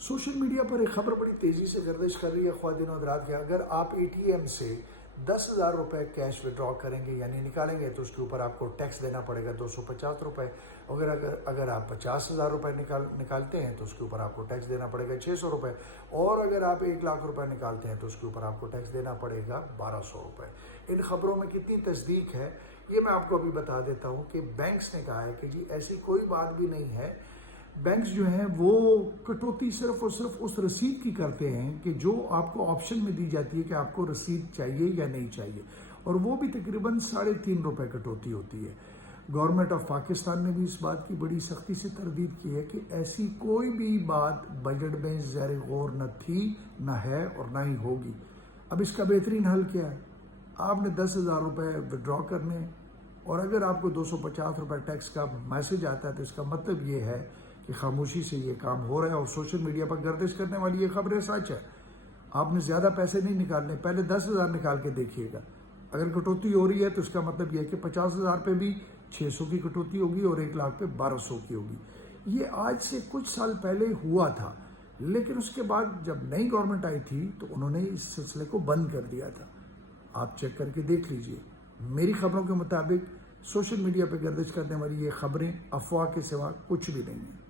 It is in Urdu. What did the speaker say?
سوشل میڈیا پر ایک خبر بڑی تیزی سے گردش کر رہی ہے خواتین و حضرات کہ اگر آپ اے ٹی ایم سے 10,000 روپے کیش وڈرا کریں گے یعنی نکالیں گے تو اس کے اوپر آپ کو ٹیکس دینا پڑے گا 250 روپے. اگر آپ 50,000 روپے نکالتے ہیں تو اس کے اوپر آپ کو ٹیکس دینا پڑے گا 600 روپے, اور اگر آپ 1,00,000 روپے نکالتے ہیں تو اس کے اوپر آپ کو ٹیکس دینا پڑے گا 1,200 روپے. ان خبروں میں کتنی تصدیق ہے یہ میں آپ کو ابھی بتا دیتا ہوں کہ بینکس نے کہا ہے کہ جی ایسی کوئی بات بھی نہیں ہے. بینکس جو ہیں وہ کٹوتی صرف اور صرف اس رسید کی کرتے ہیں کہ جو آپ کو آپشن میں دی جاتی ہے کہ آپ کو رسید چاہیے یا نہیں چاہیے, اور وہ بھی تقریباً 3.5 روپے کٹوتی ہوتی ہے. گورنمنٹ آف پاکستان نے بھی اس بات کی بڑی سختی سے تردید کی ہے کہ ایسی کوئی بھی بات بجٹ میں زیر غور نہ تھی, نہ ہے اور نہ ہی ہوگی. اب اس کا بہترین حل کیا ہے؟ آپ نے 10,000 روپے وڈرا کرنے, اور اگر آپ کو 250 روپے ٹیکس کا میسج آتا ہے تو اس کا مطلب یہ ہے کہ خاموشی سے یہ کام ہو رہا ہے, اور سوشل میڈیا پر گردش کرنے والی یہ خبریں سچ ہے. آپ نے زیادہ پیسے نہیں نکالنے, پہلے 10,000 نکال کے دیکھیے گا. اگر کٹوتی ہو رہی ہے تو اس کا مطلب یہ ہے کہ 50,000 پہ بھی 600 کی کٹوتی ہوگی اور 1,00,000 پہ 1,200 کی ہوگی. یہ آج سے کچھ سال پہلے ہوا تھا, لیکن اس کے بعد جب نئی گورنمنٹ آئی تھی تو انہوں نے اس سلسلے کو بند کر دیا تھا. آپ چیک کر کے دیکھ لیجئے. میری خبروں کے مطابق سوشل میڈیا پہ گردش کرنے والی یہ خبریں افواہ کے سوا کچھ بھی نہیں ہیں.